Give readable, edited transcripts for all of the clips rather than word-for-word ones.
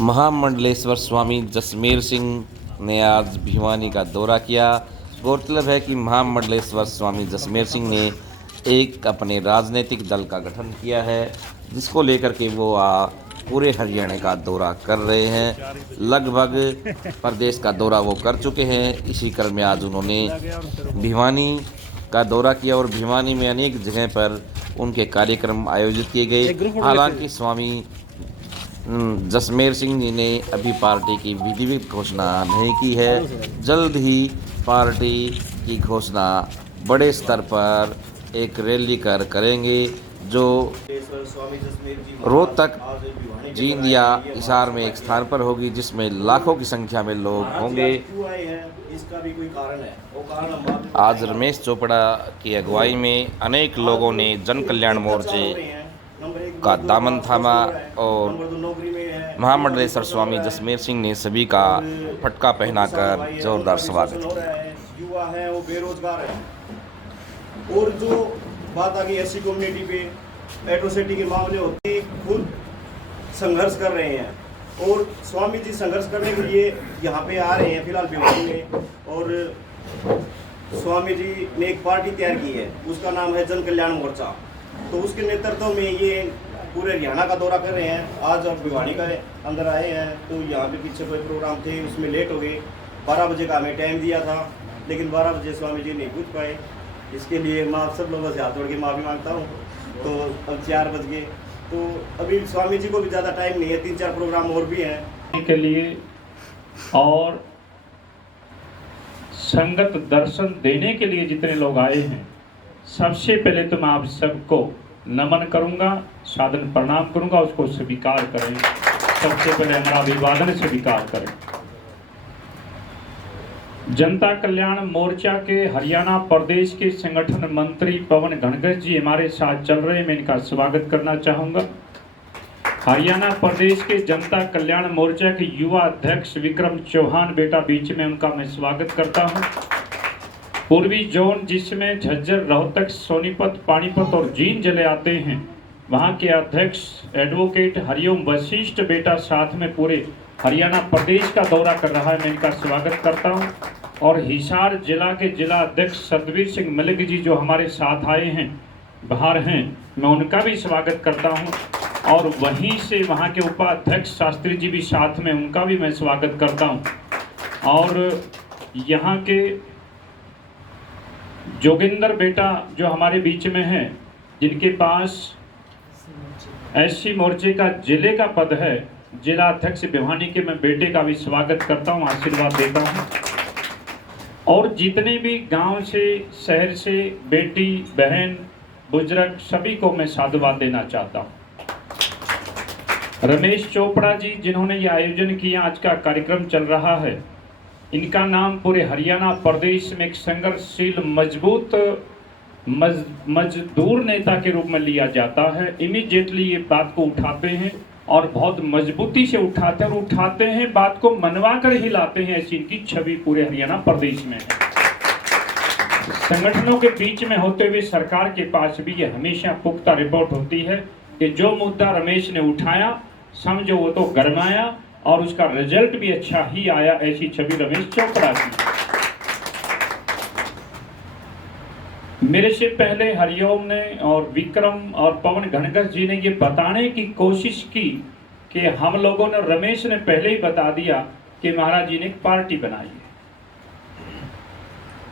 महामंडलेश्वर स्वामी जसमेर सिंह ने आज भिवानी का दौरा किया। गौरतलब है कि महामंडलेश्वर स्वामी जसमेर सिंह ने एक अपने राजनीतिक दल का गठन किया है, जिसको लेकर के वो पूरे हरियाणा का दौरा कर रहे हैं। लगभग प्रदेश का दौरा वो कर चुके हैं। इसी क्रम में आज उन्होंने भिवानी का दौरा किया और भिवानी में अनेक जगह पर उनके कार्यक्रम आयोजित किए गए। हालांकि स्वामी जसमेर सिंह जी ने अभी पार्टी की विधिवत घोषणा नहीं की है। जल्द ही पार्टी की घोषणा बड़े स्तर पर एक रैली करेंगे, जो रोहतक, जींद या हिसार में एक स्थान पर होगी, जिसमें लाखों की संख्या में लोग होंगे। इसका भी कोई कारण है। आज रमेश चोपड़ा की अगुवाई में अनेक लोगों ने जन कल्याण मोर्चे का दामन थामा और महामंडलेश्वर स्वामी जसमेर सिंह ने सभी का फटका पहनाकर जोरदार स्वागत किया। युवा है वो बेरोजगार है, और जो बात आ गई एससी कम्युनिटी पे एट्रोसिटी के मामले होते खुद संघर्ष कर रहे हैं, और स्वामी जी संघर्ष करने के लिए यहाँ पे आ रहे हैं फिलहाल भिवानी में। और स्वामी जी ने एक पार्टी तैयार की है, उसका नाम है जन कल्याण मोर्चा। तो उसके नेतृत्व में ये पूरे हरियाणा का दौरा कर रहे हैं। आज अब भिवानी का अंदर आए हैं, तो यहाँ पे पीछे कोई प्रोग्राम थे, उसमें लेट हो गए। 12 बजे का हमें टाइम दिया था, लेकिन 12 बजे स्वामी जी नहीं पूछ पाए। इसके लिए मैं आप सब लोगों से हाथ जोड़ के माफ़ी मांगता हूँ। तो अब 4 बज गए, तो अभी स्वामी जी को भी ज़्यादा टाइम नहीं है, 3-4 प्रोग्राम और भी हैं के लिए और संगत दर्शन देने के लिए जितने लोग आए हैं, सबसे पहले तो मैं आप सबको नमन करूंगा, सादर प्रणाम करूंगा, उसको स्वीकार करें। सबसे पहले हमारा अभिवादन स्वीकार करें। जनता कल्याण मोर्चा के हरियाणा प्रदेश के संगठन मंत्री पवन घनघट जी हमारे साथ चल रहे हैं, मैं इनका स्वागत करना चाहूंगा। हरियाणा प्रदेश के जनता कल्याण मोर्चा के युवा अध्यक्ष विक्रम चौहान बेटा बीच में, उनका मैं स्वागत करता हूं। पूर्वी जोन जिसमें झज्जर, रोहतक, सोनीपत, पानीपत और जींद जिले आते हैं, वहां के अध्यक्ष एडवोकेट हरिओम वशिष्ठ बेटा साथ में पूरे हरियाणा प्रदेश का दौरा कर रहा है, मैं इनका स्वागत करता हूं। और हिसार जिला के जिला अध्यक्ष सतवीर सिंह मलिक जी जो हमारे साथ आए हैं, बाहर हैं, मैं उनका भी स्वागत करता हूं। और वहीं से वहां के उपाध्यक्ष शास्त्री जी भी साथ में, उनका भी मैं स्वागत करता हूं। और यहाँ के जोगिंदर बेटा जो हमारे बीच में हैं, जिनके पास एससी मोर्चे का जिले का पद है, जिला अध्यक्ष भिवानी के, मैं बेटे का भी स्वागत करता हूं, आशीर्वाद देता हूं। और जितने भी गांव से, शहर से बेटी, बहन, बुजुर्ग, सभी को मैं साधुवाद देना चाहता हूं। रमेश चोपड़ा जी जिन्होंने ये आयोजन किया, आज का कार्यक्रम चल रहा है, इनका नाम पूरे हरियाणा प्रदेश में एक संघर्षशील, मजबूत मजदूर नेता के रूप में लिया जाता है। इमीडिएटली ये बात को उठाते हैं और बहुत मजबूती से उठाते हैं, बात को मनवा कर ही लाते हैं, ऐसी इनकी छवि पूरे हरियाणा प्रदेश में है। संगठनों के बीच में होते हुए सरकार के पास भी ये हमेशा पुख्ता रिपोर्ट होती है कि जो मुद्दा रमेश ने उठाया, समझो वो तो गरमाया और उसका रिजल्ट भी अच्छा ही आया, ऐसी छवि रमेश चोपड़ा की। मेरे से पहले हरिओम ने और विक्रम और पवन घनघट जी ने ये बताने की कोशिश की कि हम लोगों ने, रमेश ने पहले ही बता दिया कि महाराज जी ने एक पार्टी बनाई है,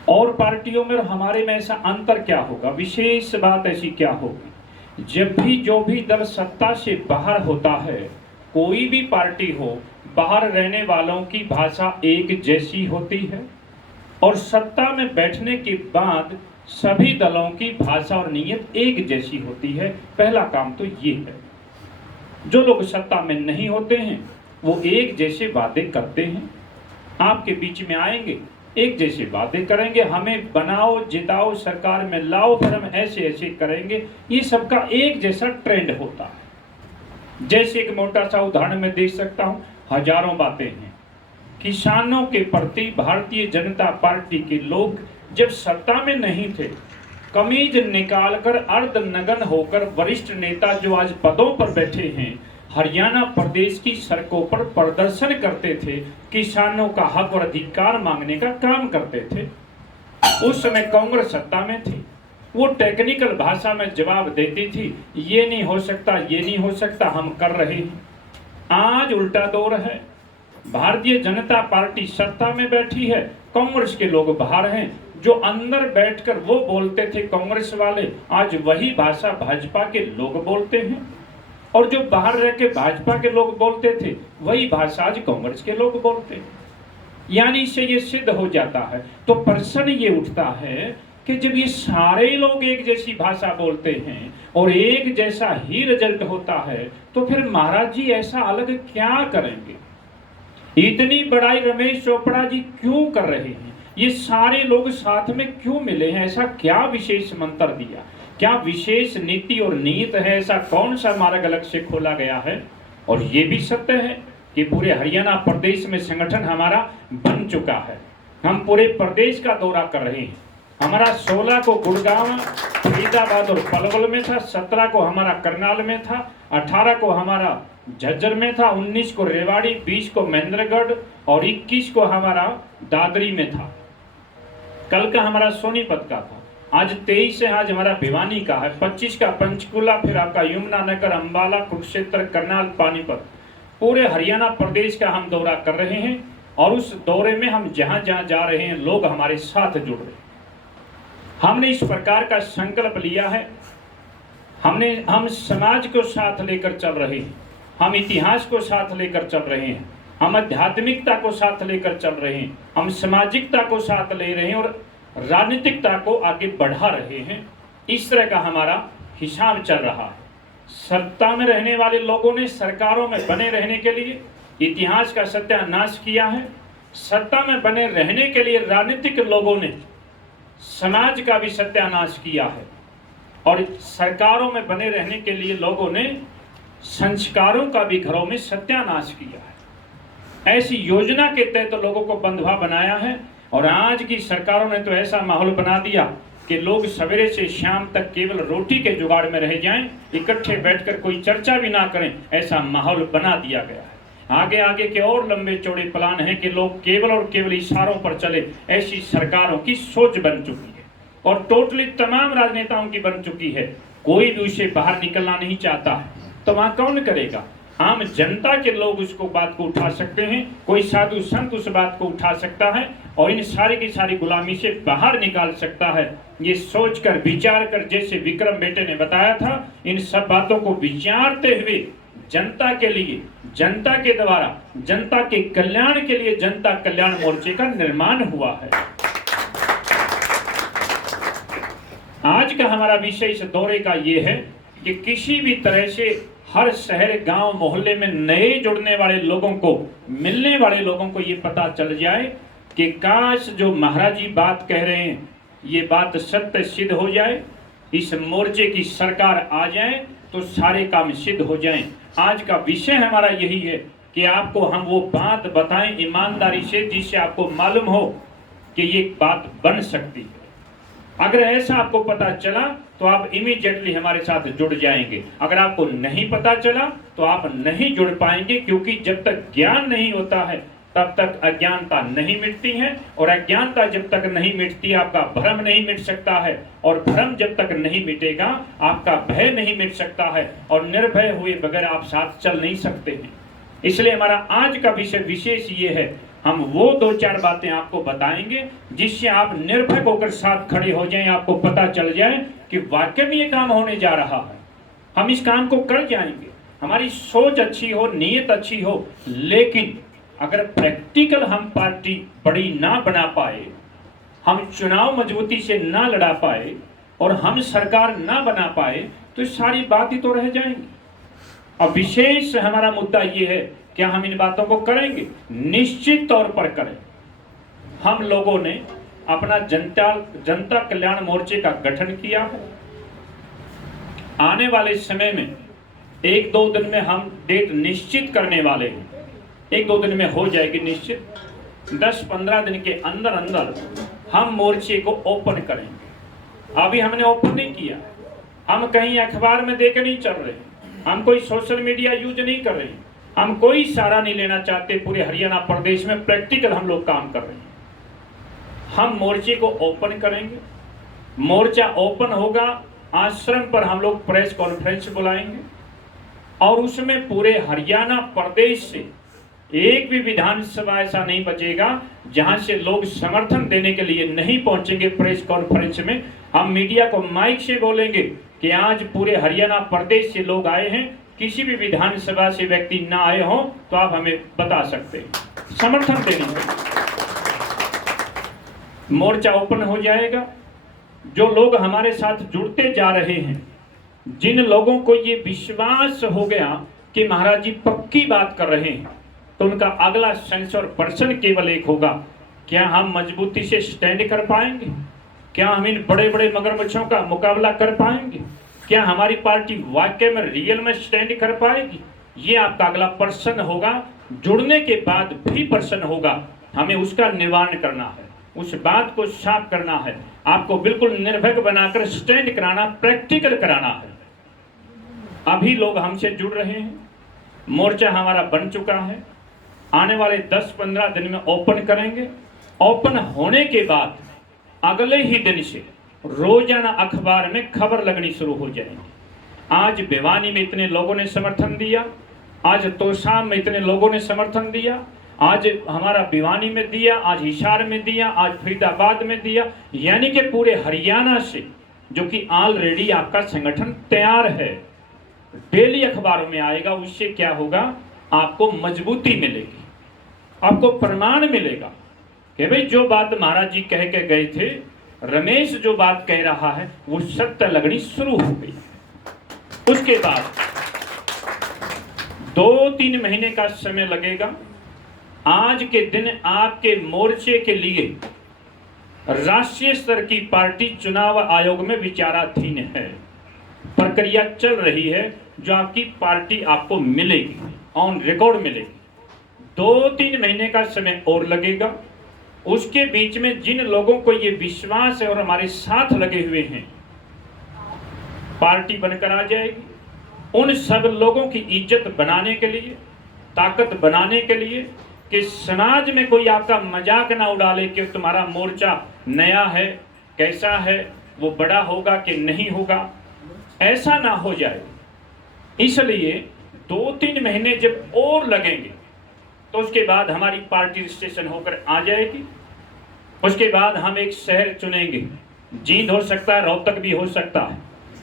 और पार्टियों में हमारे में ऐसा अंतर क्या होगा, विशेष बात ऐसी क्या होगी। जब भी जो भी दल सत्ता से बाहर होता है, कोई भी पार्टी हो, बाहर रहने वालों की भाषा एक जैसी होती है, और सत्ता में बैठने के बाद सभी दलों की भाषा और नीयत एक जैसी होती है। पहला काम तो ये है। जो लोग सत्ता में नहीं होते हैं वो एक जैसे वादे करते हैं, आपके बीच में आएंगे, एक जैसे वादे करेंगे, हमें बनाओ, जिताओ, सरकार में लाओ, फिर हम ऐसे ऐसे करेंगे। ये सबका एक जैसा ट्रेंड होता है। जैसे एक मोटा सा उदाहरण मैं दे सकता हूं, हजारों बातें हैं। किसानों के प्रति भारतीय जनता पार्टी के लोग जब सत्ता में नहीं थे, कमीज निकालकर अर्धनग्न होकर वरिष्ठ नेता जो आज पदों पर बैठे हैं, हरियाणा प्रदेश की सड़कों पर प्रदर्शन करते थे, किसानों का हक और अधिकार मांगने का काम करते थे। उस समय कांग्रेस सत्ता में थी, वो टेक्निकल भाषा में जवाब देती थी, ये नहीं हो सकता, ये नहीं हो सकता, हम कर रहे हैं। आज उल्टा दौर है, भारतीय जनता पार्टी सत्ता में बैठी है, कांग्रेस के लोग बाहर हैं। जो अंदर बैठकर वो बोलते थे कांग्रेस वाले, आज वही भाषा भाजपा के लोग बोलते हैं, और जो बाहर रह के भाजपा के लोग बोलते थे वही भाषा आज कांग्रेस के लोग बोलते हैं। यानी इससे ये सिद्ध हो जाता है। तो प्रश्न ये उठता है कि जब ये सारे लोग एक जैसी भाषा बोलते हैं और एक जैसा ही रिजल्ट होता है, तो फिर महाराज जी ऐसा अलग क्या करेंगे? इतनी बड़ाई रमेश चोपड़ा जी क्यों कर रहे हैं? ये सारे लोग साथ में क्यों मिले हैं? ऐसा क्या विशेष मंत्र दिया, क्या विशेष नीति और नीत है? ऐसा कौन सा मार्ग अलग से खोला गया है? और ये भी सत्य है कि पूरे हरियाणा प्रदेश में संगठन हमारा बन चुका है। हम पूरे प्रदेश का दौरा कर रहे हैं। हमारा 16 को गुड़गांव, फरीदाबाद और पलवल में था, 17 को हमारा करनाल में था, 18 को हमारा झज्जर में था, 19 को रेवाड़ी, 20 को महेंद्रगढ़ और 21 को हमारा दादरी में था। कल का हमारा सोनीपत का था, आज 23 है, आज हमारा भिवानी का है, 25 का पंचकुला, फिर आपका यमुनानगर, अंबाला, कुरुक्षेत्र, करनाल, पानीपत। पूरे हरियाणा प्रदेश का हम दौरा कर रहे हैं और उस दौरे में हम जहां जहां जा रहे हैं लोग हमारे साथ जुड़ रहे हैं। हमने इस प्रकार का संकल्प लिया है, हम समाज को साथ लेकर चल रहे हैं, हम इतिहास को साथ लेकर चल रहे हैं, हम आध्यात्मिकता को साथ लेकर चल रहे हैं, हम सामाजिकता को साथ ले रहे हैं और राजनीतिकता को आगे बढ़ा रहे हैं। इस तरह का हमारा हिसाब चल रहा है। सत्ता में रहने वाले लोगों ने सरकारों में बने रहने के लिए इतिहास का सत्यानाश किया है। सत्ता में बने रहने के लिए राजनीतिक लोगों ने समाज का भी सत्यानाश किया है और सरकारों में बने रहने के लिए लोगों ने संस्कारों का भी घरों में सत्यानाश किया है। ऐसी योजना के तहत तो लोगों को बंधुआ बनाया है और आज की सरकारों ने तो ऐसा माहौल बना दिया कि लोग सवेरे से शाम तक केवल रोटी के जुगाड़ में रह जाएं, इकट्ठे बैठकर कोई चर्चा भी ना करें, ऐसा माहौल बना दिया गया है। आगे आगे के और लंबे चौड़े प्लान हैं कि लोग केवल और केवल इशारों पर चले, ऐसी सरकारों की सोच बन चुकी है और टोटली तमाम राजनेताओं की बन चुकी है। कोई भी उसे बाहर निकलना नहीं चाहता है, तो वहां कौन करेगा? आम जनता के लोग उसको बात को उठा सकते हैं, कोई साधु संत उस बात को उठा सकता है और इन सारी की सारी गुलामी से बाहर निकाल सकता है। ये सोचकर विचार कर, जैसे विक्रम बेटे ने बताया था, इन सब बातों को विचारते हुए जनता के लिए, जनता के द्वारा, जनता के कल्याण के लिए जनता कल्याण मोर्चे का निर्माण हुआ है। आज का हमारा विषय इस दौरे का ये है कि किसी भी तरह से हर शहर, गांव, मोहल्ले में नए जुड़ने वाले लोगों को, मिलने वाले लोगों को ये पता चल जाए कि काश जो महाराज जी बात कह रहे हैं ये बात सत्य सिद्ध हो जाए, इस मोर्चे की सरकार आ जाए तो सारे काम सिद्ध हो जाएं। आज का विषय हमारा यही है कि आपको हम वो बात बताएं ईमानदारी से जिससे आपको मालूम हो कि ये बात बन सकती है। अगर ऐसा आपको पता चला तो आप इमीडिएटली हमारे साथ जुड़ जाएंगे। अगर आपको नहीं पता चला तो आप नहीं जुड़ पाएंगे, क्योंकि जब तक ज्ञान नहीं होता है तब तक अज्ञानता नहीं मिटती है और अज्ञानता जब तक नहीं मिटती आपका भ्रम नहीं मिट सकता है और भ्रम जब तक नहीं मिटेगा आपका भय नहीं मिट सकता है और निर्भय हुए बगैर आप साथ चल नहीं सकते हैं। इसलिए हमारा आज का विषय विशेष ये है, हम वो 2-4 बातें आपको बताएंगे जिससे आप निर्भय होकर साथ खड़े हो जाएं, आपको पता चल जाए कि वाकई में ये काम होने जा रहा है, हम इस काम को कर जाएंगे। हमारी सोच अच्छी हो, नीयत अच्छी हो, लेकिन अगर प्रैक्टिकल हम पार्टी बड़ी ना बना पाए, हम चुनाव मजबूती से ना लड़ा पाए और हम सरकार ना बना पाए तो सारी बात ही तो रह जाएंगी। अब विशेष हमारा मुद्दा ये है, क्या हम इन बातों को करेंगे? निश्चित तौर पर करें। हम लोगों ने अपना जनता कल्याण मोर्चे का गठन किया है। आने वाले समय में 1-2 दिन में हम डेट निश्चित करने वाले हैं। 1-2 दिन में हो जाएगी निश्चित। 10-15 दिन के अंदर अंदर हम मोर्चे को ओपन करेंगे। अभी हमने ओपन नहीं किया, हम कहीं अखबार में देकर नहीं चल रहे, हम कोई सोशल मीडिया यूज नहीं कर रहे हैं, हम कोई सहारा नहीं लेना चाहते। पूरे हरियाणा प्रदेश में प्रैक्टिकल हम लोग काम कर रहे हैं। हम मोर्चे को ओपन करेंगे, मोर्चा ओपन होगा, आश्रम पर हम लोग प्रेस कॉन्फ्रेंस बुलाएंगे और उसमें पूरे हरियाणा प्रदेश से एक भी विधानसभा ऐसा नहीं बचेगा जहां से लोग समर्थन देने के लिए नहीं पहुंचेंगे। प्रेस कॉन्फ्रेंस में हम मीडिया को माइक से बोलेंगे कि आज पूरे हरियाणा प्रदेश से लोग आए हैं, किसी भी विधानसभा से व्यक्ति ना आए हो तो आप हमें बता सकते हैं, समर्थन देने के। मोर्चा ओपन हो जाएगा। जो लोग हमारे साथ जुड़ते जा रहे हैं, जिन लोगों को ये विश्वास हो गया कि महाराज जी पक्की बात कर रहे हैं, तो उनका अगला सेंसर पर्सन केवल एक होगा, क्या हम मजबूती से स्टैंड कर पाएंगे? क्या हम इन बड़े बड़े मगरमच्छों का मुकाबला कर पाएंगे? क्या हमारी पार्टी वाकई में रियल में स्टैंड कर पाएगी? ये आपका अगला पर्सन होगा। जुड़ने के बाद भी पर्सन होगा, हमें उसका निवारण करना है, उस बात को साफ करना है, आपको बिल्कुल निर्भय बनाकर स्टैंड कराना, प्रैक्टिकल कराना है। अभी लोग हमसे जुड़ रहे हैं, मोर्चा हमारा बन चुका है, आने वाले 10-15 दिन में ओपन करेंगे। ओपन होने के बाद अगले ही दिन से रोजाना अखबार में खबर लगनी शुरू हो जाएगी। आज भिवानी में इतने लोगों ने समर्थन दिया, आज तोशाम में इतने लोगों ने समर्थन दिया, आज हमारा भिवानी में दिया, आज हिसार में दिया, आज फरीदाबाद में दिया, यानी कि पूरे हरियाणा से, जो कि ऑलरेडी आपका संगठन तैयार है, डेली अखबारों में आएगा। उससे क्या होगा, आपको मजबूती मिलेगी, आपको प्रमाण मिलेगा कि भाई जो बात महाराज जी कह के गए थे, रमेश जो बात कह रहा है वो सत्य लगनी शुरू हो गई। उसके बाद 2-3 महीने का समय लगेगा। आज के दिन आपके मोर्चे के लिए राष्ट्रीय स्तर की पार्टी चुनाव आयोग में विचाराधीन है, प्रक्रिया चल रही है, जो आपकी पार्टी आपको मिलेगी, ऑन रिकॉर्ड मिलेगी। 2-3 महीने का समय और लगेगा। उसके बीच में जिन लोगों को ये विश्वास है और हमारे साथ लगे हुए हैं, पार्टी बनकर आ जाएगी। उन सब लोगों की इज्जत बनाने के लिए, ताकत बनाने के लिए, कि समाज में कोई आपका मजाक ना उड़ा ले कि तुम्हारा मोर्चा नया है, कैसा है, वो बड़ा होगा कि नहीं होगा, ऐसा ना हो जाए। इसलिए 2-3 महीने जब और लगेंगे तो उसके बाद हमारी पार्टी रजिस्ट्रेशन होकर आ जाएगी। उसके बाद हम एक शहर चुनेंगे, जींद हो सकता है, रोहतक भी हो सकता है।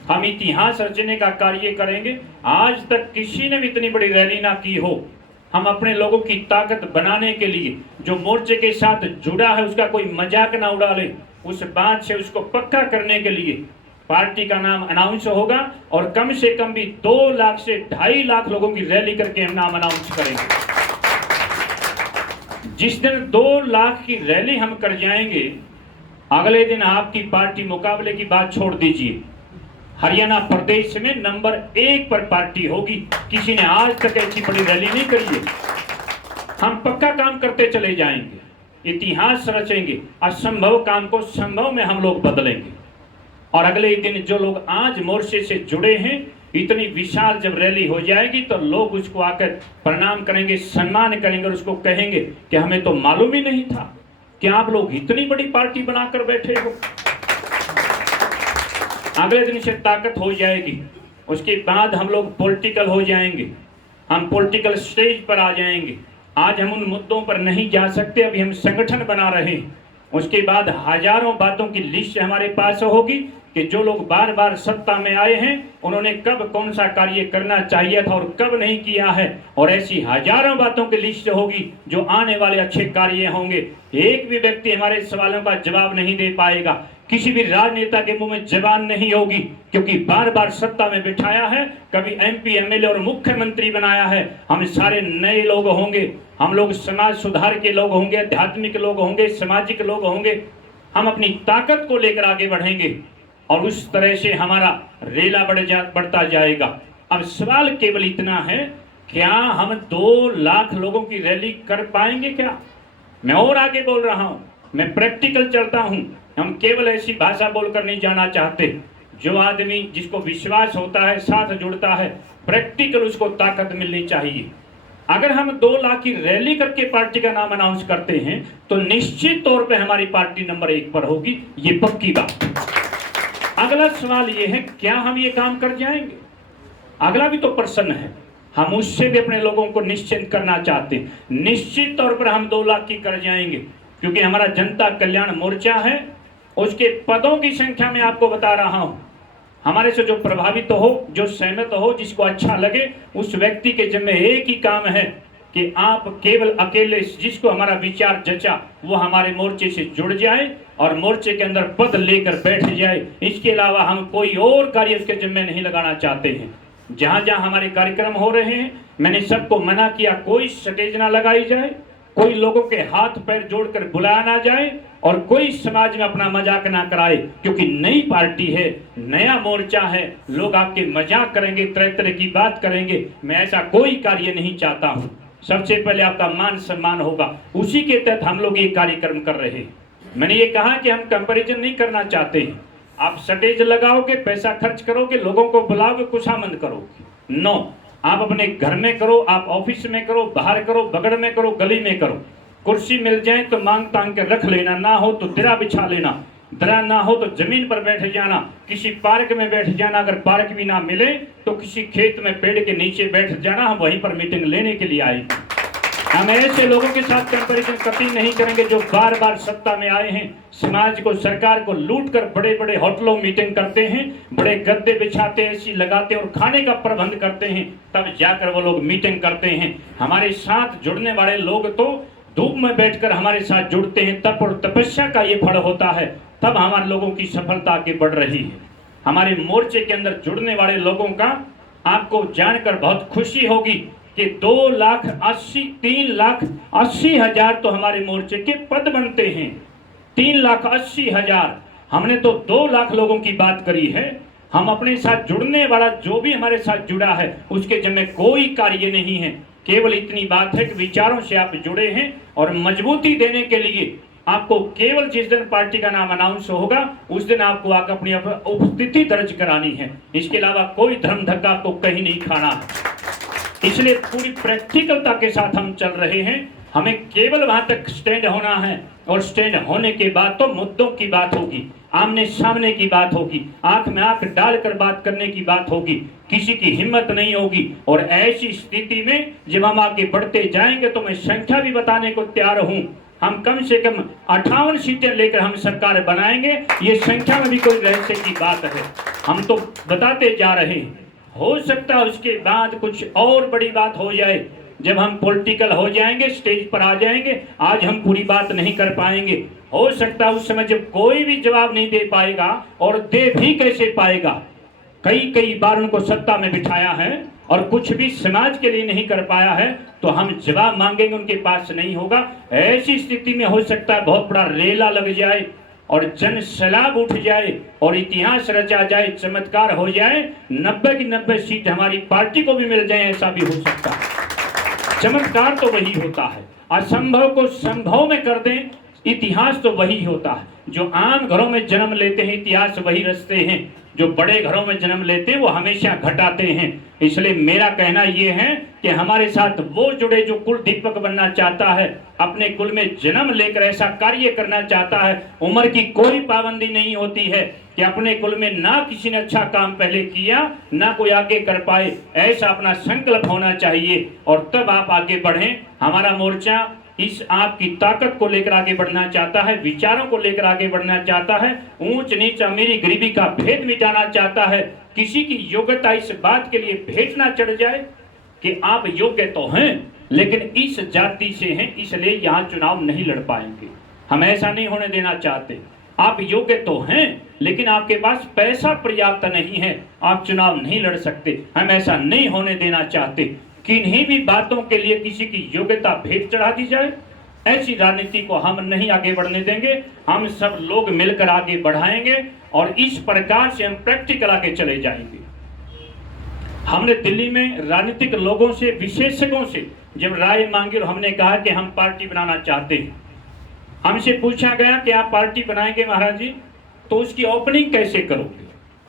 हम इतिहास रचने का कार्य करेंगे। आज तक किसी ने भी इतनी बड़ी रैली ना की हो। हम अपने लोगों की ताकत बनाने के लिए, जो मोर्चे के साथ जुड़ा है उसका कोई मजाक ना उड़ा ले, उस बात से उसको पक्का करने के लिए पार्टी का नाम अनाउंस होगा और कम से कम भी 2 लाख से 2.5 लाख लोगों की रैली करके हम नाम अनाउंस करेंगे। जिस दिन 2 लाख की रैली हम कर जाएंगे, अगले दिन आपकी पार्टी मुकाबले की बात छोड़ दीजिए, हरियाणा प्रदेश में नंबर 1 पर पार्टी होगी। किसी ने आज तक ऐसी बड़ी रैली नहीं करी है। हम पक्का काम करते चले जाएंगे, इतिहास रचेंगे, असंभव काम को संभव में हम लोग बदलेंगे। और अगले ही दिन जो लोग आज मोर्चे से जुड़े हैं, इतनी विशाल जब रैली हो जाएगी तो लोग उसको आकर प्रणाम करेंगे, सम्मान करेंगे और उसको कहेंगे कि हमें तो मालूम ही नहीं था कि आप लोग इतनी बड़ी पार्टी बनाकर बैठे हो। अगले दिन से ताकत हो जाएगी। उसके बाद हम लोग पॉलिटिकल हो जाएंगे, हम पॉलिटिकल स्टेज पर आ जाएंगे। आज हम उन मुद्दों पर नहीं जा सकते, अभी हम संगठन बना रहे हैं। उसके बाद हजारों बातों की लिस्ट हमारे पास होगी कि जो लोग बार बार सत्ता में आए हैं उन्होंने कब कौन सा कार्य करना चाहिए था और कब नहीं किया है, और ऐसी हजारों बातों की लिस्ट होगी जो आने वाले अच्छे कार्य होंगे। एक भी व्यक्ति हमारे सवालों का जवाब नहीं दे पाएगा, किसी भी राजनेता के मुंह में जबान नहीं होगी, क्योंकि बार बार सत्ता में बिठाया है, कभी MP MLA और मुख्यमंत्री बनाया है। हम सारे नए लोग होंगे, हम लोग समाज सुधार के लोग होंगे, आध्यात्मिक लोग होंगे, सामाजिक लोग होंगे। हम अपनी ताकत को लेकर आगे बढ़ेंगे और उस तरह से हमारा रेला बढ़ता जाएगा। अब सवाल केवल इतना है, क्या हम 2 लाख लोगों की रैली कर पाएंगे? क्या मैं और आगे बोल रहा हूं, मैं प्रैक्टिकल चलता हूं। हम केवल ऐसी भाषा बोलकर नहीं जाना चाहते। जो आदमी जिसको विश्वास होता है, साथ जुड़ता है, प्रैक्टिकल उसको ताकत मिलनी चाहिए। अगर हम 2 लाख की रैली करके पार्टी का नाम अनाउंस करते हैं तो निश्चित तौर पे हमारी पार्टी नंबर 1 पर होगी, ये पक्की बात। अगला सवाल ये है, क्या हम ये काम कर जाएंगे? अगला भी तो प्रश्न है, हम उससे भी अपने लोगों को निश्चिंत करना चाहते हैं। निश्चित तौर पर हम 2 लाख की कर जाएंगे, क्योंकि हमारा जनता कल्याण मोर्चा है, उसके पदों की संख्या में आपको बता रहा हूं। हमारे से जो प्रभावित हो, जो सहमत हो, जिसको अच्छा लगे, उस व्यक्ति के जिम्मे एक ही काम है कि आप केवल अकेले जिसको हमारा विचार जचा वो हमारे मोर्चे से जुड़ जाए और मोर्चे के अंदर पद लेकर बैठ जाए। इसके अलावा हम कोई और कार्य उसके जिम्मे नहीं लगाना चाहते हैं। जहां जहां हमारे कार्यक्रम हो रहे हैं, मैंने सबको मना किया, कोई स्टेज ना लगाई जाए, कोई लोगों के हाथ पैर जोड़कर बुलाया ना जाए और कोई समाज में अपना मजाक ना कराए, क्योंकि नई पार्टी है, नया मोर्चा है, लोग आपके मजाक करेंगे, तरह तरह की बात करेंगे। मैं ऐसा कोई कार्य नहीं चाहता हूं। सबसे पहले आपका मान सम्मान होगा, उसी के तहत हम लोग ये कार्यक्रम कर रहे हैं। मैंने ये कहा कि हम कंपैरिजन नहीं करना चाहते हैं। आप स्टेज लगाओगे, पैसा खर्च करोगे, लोगों को बुलाओगे, खुशामंद करोगे, नो। आप अपने घर में करो, आप ऑफिस में करो, बाहर करो, बगड़ में करो, गली में करो। कुर्सी मिल जाए तो मांग तांग के रख लेना, ना हो तो दिरा बिछा लेना, दिरा ना हो तो जमीन पर बैठ जाना, किसी पार्क में बैठ जाना, अगर पार्क भी ना मिले तो किसी खेत में पेड़ के नीचे बैठ जाना, हम वहीं पर मीटिंग लेने के लिए आए। हम ऐसे लोगों के साथ कंपैरिजन कभी नहीं करेंगे जो बार बार सत्ता में आए हैं, समाज को, सरकार को लूट कर बड़े बड़े होटलों मीटिंग करते हैं, बड़े गद्दे बिछाते हैं, एसी लगाते हैं और खाने का प्रबंध करते हैं, तब जाकर वो लोग मीटिंग करते हैं। हमारे साथ जुड़ने वाले लोग तो धूप में बैठकर हमारे साथ जुड़ते हैं, तप और तपस्या का ये फल होता है, तब हमारे लोगों की सफलता आगे बढ़ रही है। हमारे मोर्चे के अंदर जुड़ने वाले लोगों का आपको जानकर बहुत खुशी होगी कि 3,80,000 तो हमारे मोर्चे के पद बनते हैं। 3,80,000। हमने तो 2 लाख लोगों की बात करी है। हम अपने साथ जुड़ने वाला जो भी हमारे साथ जुड़ा है उसके जिम्मे कोई कार्य नहीं है। केवल इतनी बात है कि विचारों से आप जुड़े हैं और मजबूती देने के लिए आपको केवल जिस दिन पार्टी का नाम अनाउंस होगा उस दिन आपको आकर अपनी उपस्थिति दर्ज करानी है। इसके अलावा कोई धर्म धक्का आपको कहीं नहीं खाना है। इसलिए पूरी प्रैक्टिकलता के साथ हम चल रहे हैं। हमें केवल वहां तक स्टैंड होना है और स्टैंड होने के बाद तो मुद्दों की बात होगी, आमने सामने की बात होगी, आंख में आंख डालकर बात करने की बात होगी। किसी की हिम्मत नहीं होगी। और ऐसी स्थिति में जब हम आगे बढ़ते जाएंगे तो मैं संख्या भी बताने को तैयार हूं। हम कम से कम 58 सीटें लेकर हम सरकार बनाएंगे। ये संख्या में भी कोई रहस्य की बात है, हम तो बताते जा रहे हैं। हो सकता है उसके बाद कुछ और बड़ी बात हो जाए, जब हम पॉलिटिकल हो जाएंगे, स्टेज पर आ जाएंगे, आज हम पूरी बात नहीं कर पाएंगे। हो सकता है उस समय जब कोई भी जवाब नहीं दे पाएगा, और दे भी कैसे पाएगा। कई बार उनको सत्ता में बिठाया है और कुछ भी समाज के लिए नहीं कर पाया है, तो हम जवाब मांगेंगे उनके पास नहीं होगा। ऐसी स्थिति में हो सकता है बहुत बड़ा रेला लग जाए और जन सैलाब उठ जाए और इतिहास रचा जाए, चमत्कार हो जाए, 90 की 90 सीट हमारी पार्टी को भी मिल जाए, ऐसा भी हो सकता है। चमत्कार तो वही होता है, असंभव को संभव में कर दें, इतिहास तो वही होता है। जो आम घरों में जन्म लेते हैं इतिहास वही रचते हैं, जो बड़े घरों में जन्म लेते हैं वो हमेशा घटाते हैं। इसलिए मेरा कहना ये है कि हमारे साथ वो जुड़े जो कुल दीपक बनना चाहता है, अपने कुल में जन्म लेकर ऐसा कार्य करना चाहता है। उम्र की कोई पाबंदी नहीं होती है कि अपने कुल में ना किसी ने अच्छा काम पहले किया ना कोई आगे कर पाए, ऐसा अपना संकल्प होना चाहिए और तब आप आगे बढ़ें। हमारा मोर्चा इस आपकी ताकत को लेकर आगे बढ़ना चाहता है, विचारों को लेकर आगे बढ़ना चाहता है, ऊंच नीच अमीरी गरीबी का भेद मिटाना चाहता है। किसी की योग्यता इस बात के लिए भेद ना चढ़ जाए कि आप योग्य तो हैं लेकिन इस जाति से हैं इसलिए यहाँ चुनाव नहीं लड़ पाएंगे। हम ऐसा नहीं होने देना चाहते। आप योग्य तो हैं लेकिन आपके पास पैसा पर्याप्त नहीं है, आप चुनाव नहीं लड़ सकते। हम ऐसा नहीं होने देना चाहते। किन्हीं भी बातों के लिए किसी की योग्यता भेद चढ़ा दी जाए, ऐसी राजनीति को हम नहीं आगे बढ़ने देंगे। हम सब लोग मिलकर आगे बढ़ाएंगे और इस प्रकार से हम प्रैक्टिकल आगे चले जाएंगे। हमने दिल्ली में राजनीतिक लोगों से, विशेषज्ञों से जब राय मांगी और हमने कहा कि हम पार्टी बनाना चाहते हैं, हमसे पूछा गया कि आप पार्टी बनाएंगे महाराज जी, तो उसकी ओपनिंग कैसे करोगे?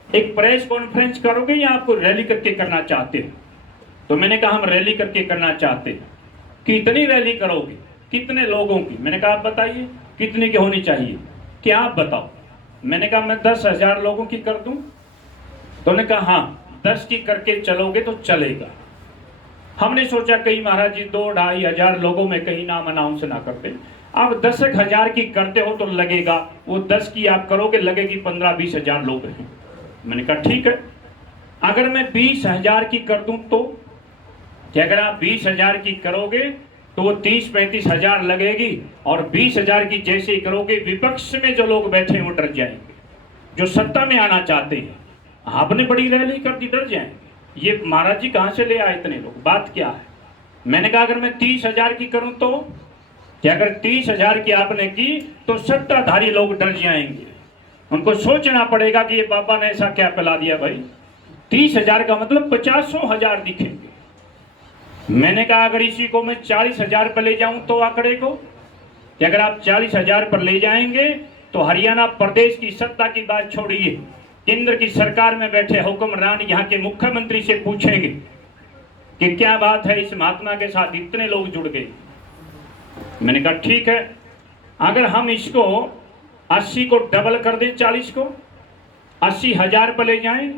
एक प्रेस कॉन्फ्रेंस करोगे या आपको रैली करके करना चाहते हो? तो मैंने कहा हम रैली करके करना चाहते हैं। कितनी रैली करोगे, कितने लोगों की? मैंने कहा आप बताइए कितने की होनी चाहिए, क्या आप बताओ। मैंने कहा मैं 10,000 लोगों की कर दूं। तो उन्होंने कहा हाँ 10 की करके चलोगे तो चलेगा। हमने सोचा कहीं महाराज जी 2-2.5 हजार लोगों में कहीं नाम अनाउंस ना करते, आप 10,000 की करते हो तो लगेगा, वो 10 की आप करोगे लगेगी 15-20 हजार लोग हैं। मैंने कहा ठीक है। अगर मैं 20,000 की कर दूं तो कि अगर आप 20,000 की करोगे तो वो 30-35 हजार लगेगी, और 20,000 की जैसे ही करोगे विपक्ष में जो लोग बैठे हैं वो डर जाएंगे, जो सत्ता में आना चाहते हैं। आपने बड़ी रैली कर दी, डर जाएंगे, ये महाराज जी कहां से ले आए इतने लोग, बात क्या है। मैंने कहा अगर मैं 30,000 की करूं तो कि अगर 30,000 की आपने की तो सत्ताधारी लोग डर जाएंगे, उनको सोचना पड़ेगा कि ये बाबा ने ऐसा क्या पिला दिया भाई। 30,000 का मतलब 50,000 दिखेंगे। मैंने कहा अगर इसी को मैं 40,000 पर ले जाऊं तो आंकड़े को, कि अगर आप 40,000 पर ले जाएंगे तो हरियाणा प्रदेश की सत्ता की बात छोड़िए, केंद्र की सरकार में बैठे हुक्मरान यहाँ के मुख्यमंत्री से पूछेंगे कि क्या बात है इस महात्मा के साथ इतने लोग जुड़ गए। मैंने कहा ठीक है, अगर हम इसको 80 को डबल कर दें, 40 को 80,000 पर ले जाएं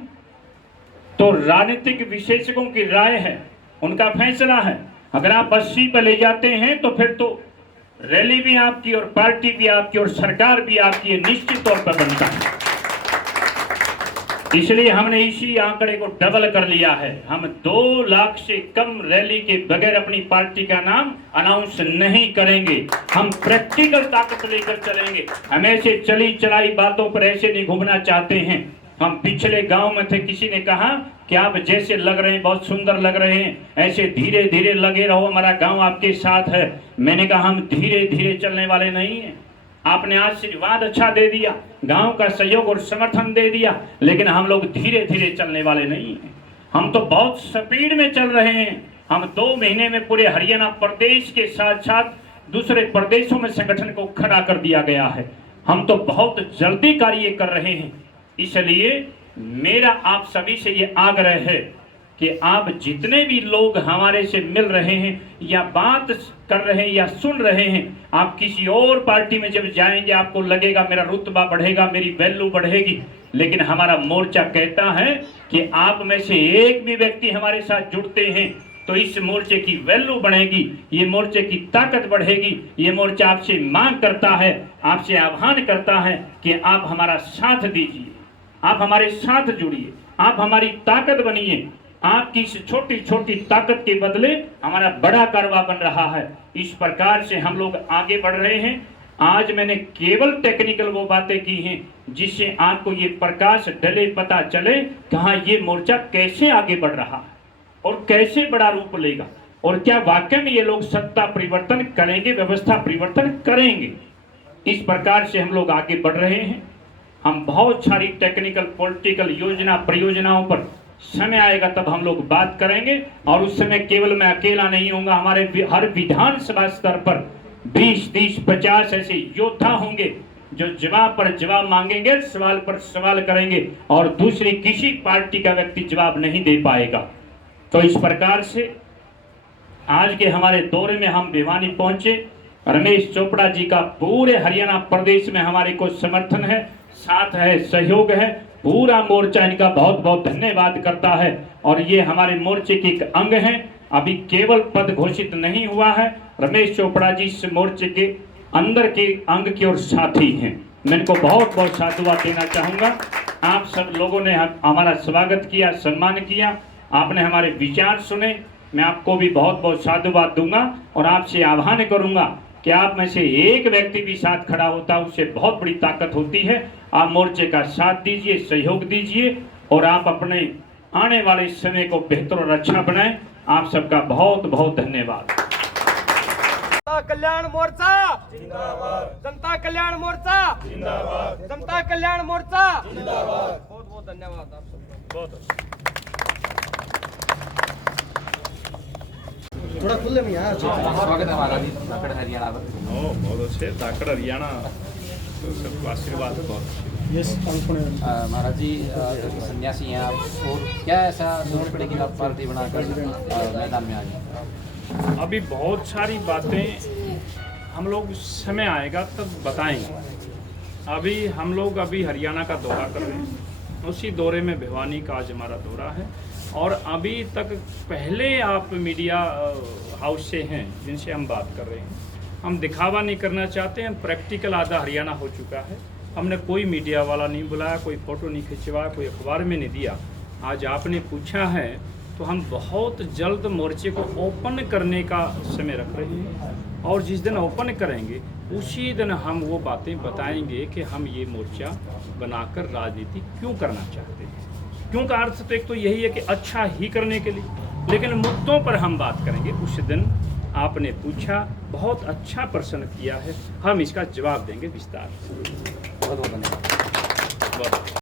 तो राजनीतिक विशेषज्ञों की राय है, उनका फैसला है। अगर आप 80 पर ले जाते हैं तो फिर तो रैली भी आपकी और पार्टी भी आपकी और सरकार भी आपकी, निश्चित तौर पर बनता है। इसलिए हमने इसी आंकड़े को डबल कर लिया है। हम 2 लाख से कम रैली के बगैर अपनी पार्टी का नाम अनाउंस नहीं करेंगे। हम प्रैक्टिकल ताकत लेकर चलेंगे। हम ऐसे चली चलाई बातों पर ऐसे नहीं घूमना चाहते हैं। हम पिछले गांव में थे, किसी ने कहा कि आप जैसे लग रहे हैं बहुत सुंदर लग रहे हैं, ऐसे धीरे धीरे लगे रहो, हमारा गांव आपके साथ है। मैंने कहा हम धीरे धीरे चलने वाले नहीं हैं। आपने आशीर्वाद अच्छा दे दिया, गांव का सहयोग और समर्थन दे दिया, लेकिन हम लोग धीरे धीरे चलने वाले नहीं हैं। हम तो बहुत स्पीड में चल रहे हैं। हम 2 महीने में पूरे हरियाणा प्रदेश के साथ साथ दूसरे प्रदेशों में संगठन को खड़ा कर दिया गया है। हम तो बहुत जल्दी कार्य कर रहे हैं। इसलिए मेरा आप सभी से ये आग्रह है कि आप जितने भी लोग हमारे से मिल रहे हैं या बात कर रहे हैं या सुन रहे हैं, आप किसी और पार्टी में जब जाएंगे आपको लगेगा मेरा रुतबा बढ़ेगा, मेरी वैल्यू बढ़ेगी, लेकिन हमारा मोर्चा कहता है कि आप में से एक भी व्यक्ति हमारे साथ जुड़ते हैं तो इस मोर्चे की वैल्यू बढ़ेगी, ये मोर्चे की ताकत बढ़ेगी। ये मोर्चा आपसे मांग करता है, आपसे आह्वान करता है कि आप हमारा साथ दीजिए, आप हमारे साथ जुड़िए, आप हमारी ताकत बनिए। आपकी इस छोटी छोटी ताकत के बदले हमारा बड़ा कारवा बन रहा है। इस प्रकार से हम लोग आगे बढ़ रहे हैं। आज मैंने केवल टेक्निकल वो बातें की हैं जिससे आपको ये प्रकाश डले, पता चले कहाँ ये मोर्चा कैसे आगे बढ़ रहा है और कैसे बड़ा रूप लेगा, और क्या वाकई में ये लोग सत्ता परिवर्तन करेंगे, व्यवस्था परिवर्तन करेंगे। इस प्रकार से हम लोग आगे बढ़ रहे हैं। हम बहुत सारी टेक्निकल पॉलिटिकल योजना परियोजनाओं पर समय आएगा तब हम लोग बात करेंगे, और उस समय केवल मैं अकेला नहीं होऊंगा। हमारे हर विधानसभा स्तर पर 20, 30, 50 ऐसे योद्धा होंगे जो जवाब पर जवाब मांगेंगे, सवाल पर सवाल करेंगे, और दूसरी किसी पार्टी का व्यक्ति जवाब नहीं दे पाएगा। तो इस प्रकार से आज के हमारे दौरे में हम भिवानी पहुंचे। रमेश चोपड़ा जी का पूरे हरियाणा प्रदेश में हमारे को समर्थन है, साथ है, सहयोग है। पूरा मोर्चा इनका बहुत बहुत धन्यवाद करता है, और ये हमारे मोर्चे के एक अंग हैं। अभी केवल पद घोषित नहीं हुआ है। रमेश चोपड़ा जी इस मोर्चे के अंदर के अंग की और साथी हैं। मैं इनको बहुत बहुत साधुवाद देना चाहूँगा। आप सब लोगों ने हमारा स्वागत किया, सम्मान किया, आपने हमारे विचार सुने। मैं आपको भी बहुत बहुत साधुवाद दूंगा और आपसे आह्वान करूंगा कि आप में से एक व्यक्ति भी साथ खड़ा होता है, उससे बहुत बड़ी ताकत होती है। आप मोर्चे का साथ दीजिए, सहयोग दीजिए, और आप अपने आने वाले समय को बेहतर और अच्छा बनाएं। आप सबका बहुत बहुत धन्यवाद। जनता कल्याण मोर्चा जिंदाबाद, जनता कल्याण मोर्चा जिंदाबाद, जनता कल्याण मोर्चा जिंदाबाद। बहुत बहुत धन्यवाद आप सबको। बहुत थोड़ा खुले में यहाँ स्वागत है महाराज जी धाकड़ हरियाणा में। बहुत अच्छे धाकड़ हरियाणा, तो सबको आशीर्वाद है बहुत। महाराज जी सन्यासी हैं आप, और क्या ऐसा जरूरत पड़ेगी आप पार्टी बनाकर मैदान में आ जाए? अभी बहुत सारी बातें हम लोग समय आएगा तब बताएंगे। अभी हम लोग हरियाणा का दौरा कर रहे हैं, उसी दौरे में भिवानी का आज हमारा दौरा है। और अभी तक पहले आप मीडिया हाउस से हैं जिनसे हम बात कर रहे हैं, हम दिखावा नहीं करना चाहते हैं। प्रैक्टिकल आधा हरियाणा हो चुका है, हमने कोई मीडिया वाला नहीं बुलाया, कोई फ़ोटो नहीं खिंचवाया, कोई अखबार में नहीं दिया। आज आपने पूछा है तो हम बहुत जल्द मोर्चे को ओपन करने का समय रख रहे हैं, और जिस दिन ओपन करेंगे उसी दिन हम वो बातें बताएंगे कि हम ये मोर्चा बनाकर राजनीति क्यों करना चाहते हैं। क्यों का अर्थ तो एक तो यही है कि अच्छा ही करने के लिए, लेकिन मुद्दों पर हम बात करेंगे। उस दिन आपने पूछा, बहुत अच्छा प्रश्न किया है, हम इसका जवाब देंगे विस्तार से। बहुत बहुत धन्यवाद।